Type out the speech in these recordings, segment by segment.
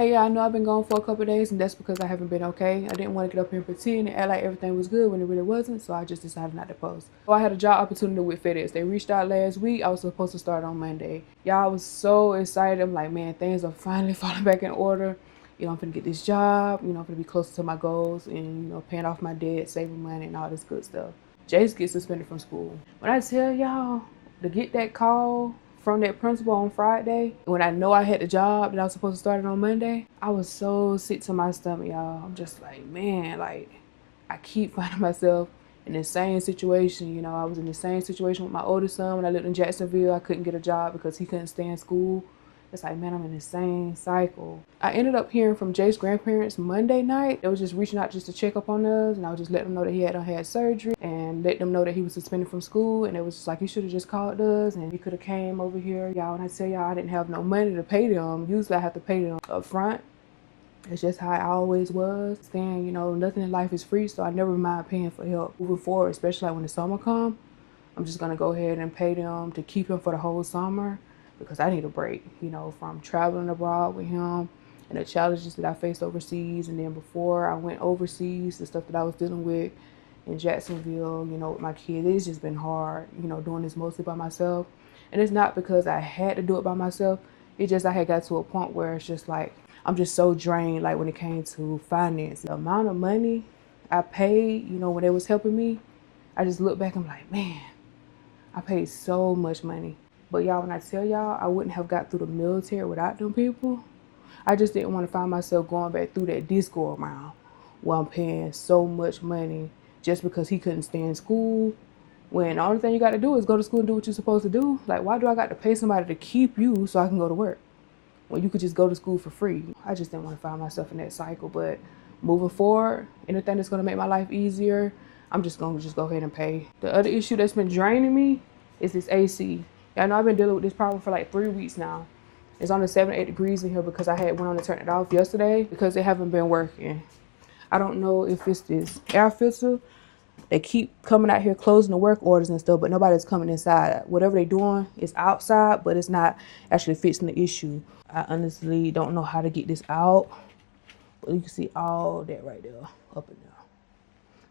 Hey, yeah, I know I've been gone for a couple of days, and that's because I haven't been okay. I didn't want to get up here and pretend and act like everything was good when it really wasn't, so I just decided not to post. So I had a job opportunity with FedEx. They reached out last week. I was supposed to start on Monday. Y'all, I was so excited. I'm like, man, things are finally falling back in order. I'm gonna get this job. I'm gonna be closer to my goals and, paying off my debt, saving money, and all this good stuff. Jace gets suspended from school. When I tell y'all to get that call from that principal on Friday, when I know I had the job that I was supposed to start it on Monday, I was so sick to my stomach, y'all. I'm just like, man, like, I keep finding myself in the same situation. I was in the same situation with my oldest son when I lived in Jacksonville. I couldn't get a job because he couldn't stay in school. It's like, man, I'm in the same cycle. I ended up hearing from Jace's grandparents Monday night. They was just reaching out just to check up on us, and I was just letting them know that he had surgery and let them know that he was suspended from school. And it was just like, you should have just called us and you could have came over here. Y'all, when I tell y'all I didn't have no money to pay them, usually I have to pay them up front. It's just how I always was. Saying, nothing in life is free, so I never mind paying for help. Moving forward, especially like when the summer comes, I'm just gonna go ahead and pay them to keep him for the whole summer, because I need a break, from traveling abroad with him and the challenges that I faced overseas. And then before I went overseas, the stuff that I was dealing with in Jacksonville, with my kids, it's just been hard, doing this mostly by myself. And it's not because I had to do it by myself. It's just I had got to a point where it's just like, I'm just so drained, like when it came to finance. The amount of money I paid, when they was helping me, I just look back and I'm like, man, I paid so much money. But y'all, when I tell y'all I wouldn't have got through the military without them people, I just didn't want to find myself going back through that disco amount where I'm paying so much money just because he couldn't stay in school. When the only thing you got to do is go to school and do what you're supposed to do. Like, why do I got to pay somebody to keep you so I can go to work when you could just go to school for free? I just didn't want to find myself in that cycle. But moving forward, anything that's going to make my life easier, I'm just going to go ahead and pay. The other issue that's been draining me is this AC. I know I've been dealing with this problem for like 3 weeks now. It's only 7 8 degrees in here because I had went on to turn it off yesterday because they haven't been working. I don't know if it's this air filter. They keep coming out here closing the work orders and stuff, but nobody's coming inside. Whatever they're doing is outside, but it's not actually fixing the issue. I honestly don't know how to get this out. But you can see all that right there, up and down.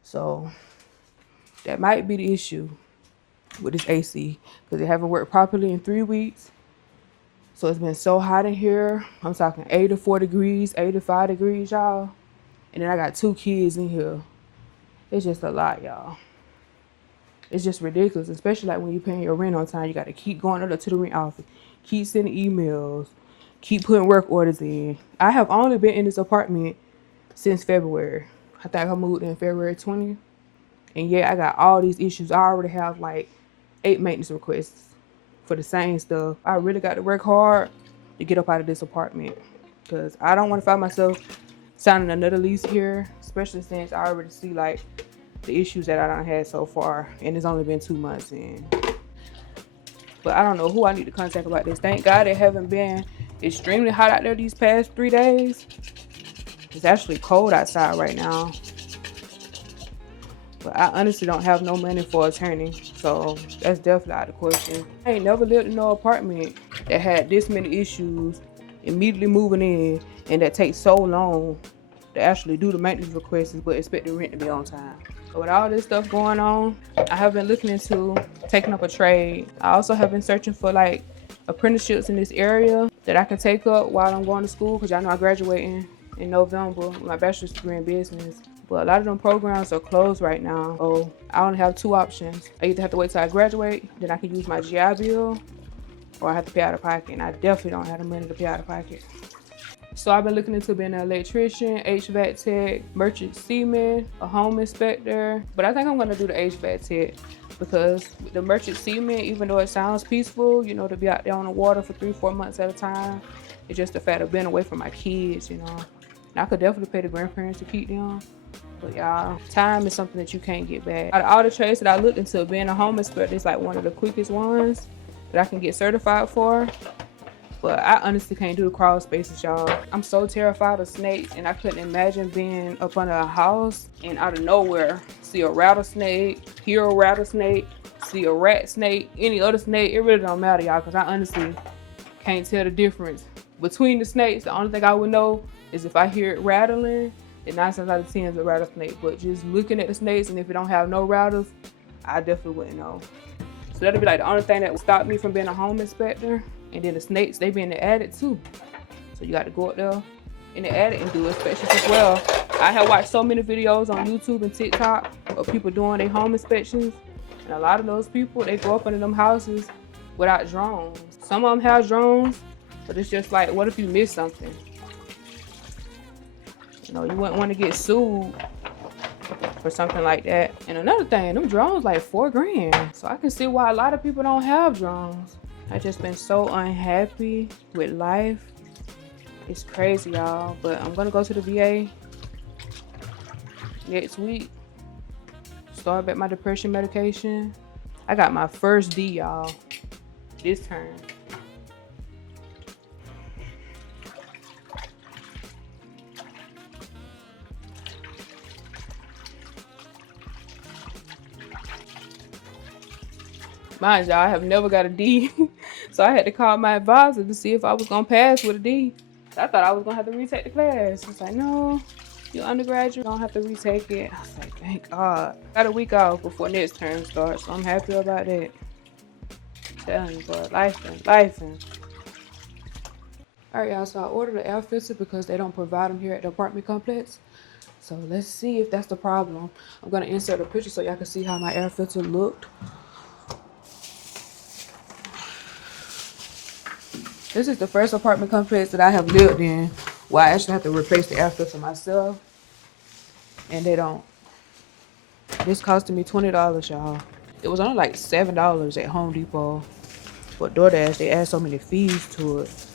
So that might be the issue with this AC, because it haven't worked properly in 3 weeks. So it's been so hot in here. I'm talking 84 degrees, 85 degrees, y'all. And then I got 2 kids in here. It's just a lot, y'all. It's just ridiculous, especially like when you're paying your rent on time. You got to keep going up to the rent office, keep sending emails, keep putting work orders in. I have only been in this apartment since February. I think I moved in February 20th. And yeah, I got all these issues. I already have like 8 maintenance requests for the same stuff. I really got to work hard to get up out of this apartment, because I don't want to find myself signing another lease here, especially since I already see like the issues that I done had so far, and it's only been 2 months in. But I don't know who I need to contact about this. Thank God it haven't been extremely hot out there these past 3 days. It's actually cold outside right now. But I honestly don't have no money for an attorney, so that's definitely out of the question. I ain't never lived in no apartment that had this many issues immediately moving in, and that takes so long to actually do the maintenance requests but expect the rent to be on time. So with all this stuff going on, I have been looking into taking up a trade. I also have been searching for like apprenticeships in this area that I can take up while I'm going to school, because y'all know I'm graduating in November with my bachelor's degree in business. But a lot of them programs are closed right now. So I only have 2 options. I either have to wait till I graduate, then I can use my GI Bill, or I have to pay out of pocket. And I definitely don't have the money to pay out of pocket. So I've been looking into being an electrician, HVAC tech, merchant seaman, a home inspector. But I think I'm gonna do the HVAC tech, because with the merchant seaman, even though it sounds peaceful, to be out there on the water for 3-4 months at a time, it's just the fact of being away from my kids, And I could definitely pay the grandparents to keep them. But y'all, time is something that you can't get back. Out of all the trades that I looked into, being a home inspector is like one of the quickest ones that I can get certified for. But I honestly can't do the crawl spaces, y'all. I'm so terrified of snakes, and I couldn't imagine being up under a house and out of nowhere see a rattlesnake, hear a rattlesnake, see a rat snake, any other snake. It really don't matter, y'all, because I honestly can't tell the difference between the snakes, the only thing I would know is if I hear it rattling, then 9 times out of 10 is a rattlesnake. But just looking at the snakes, and if it don't have no rattles, I definitely wouldn't know. So that'll be like the only thing that would stop me from being a home inspector. And then the snakes, they be in the attic too. So you got to go up there in the attic and do inspections as well. I have watched so many videos on YouTube and TikTok of people doing their home inspections. And a lot of those people, they go up into them houses without drones. Some of them have drones, but it's just like, what if you miss something? You know, you wouldn't want to get sued for something like that. And another thing, them drones like $4 grand. So I can see why a lot of people don't have drones. I just been so unhappy with life. It's crazy, y'all. But I'm gonna go to the VA next week. Start back my depression medication. I got my first D, y'all, this term. Mind y'all, I have never got a D. So I had to call my advisor to see if I was gonna pass with a D. I thought I was gonna have to retake the class. I was like, no, you're undergraduate, don't have to retake it. I was like, thank God. Got a week off before next term starts, so I'm happy about that. I'm telling you, bro, life. Alright, y'all, so I ordered an air filter because they don't provide them here at the apartment complex. So let's see if that's the problem. I'm gonna insert a picture so y'all can see how my air filter looked. This is the first apartment complex that I have lived in where I actually have to replace the air filter myself. And they don't. This costed me $20, y'all. It was only like $7 at Home Depot. But DoorDash, they add so many fees to it.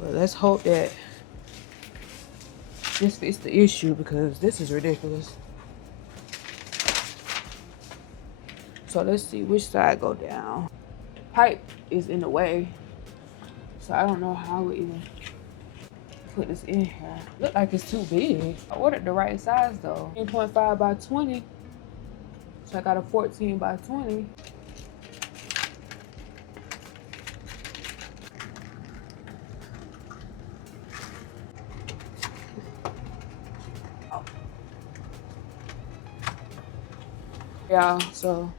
But let's hope that this fits the issue because this is ridiculous. So let's see which side go down. Pipe is in the way, so I don't know how I would even put this in here. Look like it's too big. I ordered the right size though, 10.5 by 20, so I got a 14 by 20. Yeah, so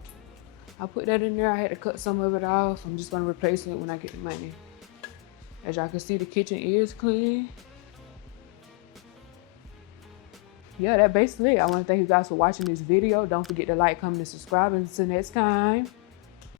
I put that in there. I had to cut some of it off. I'm just gonna replace it when I get the money. As y'all can see, the kitchen is clean. Yeah, that's basically it. I want to thank you guys for watching this video. Don't forget to like, comment, and subscribe. Until next time.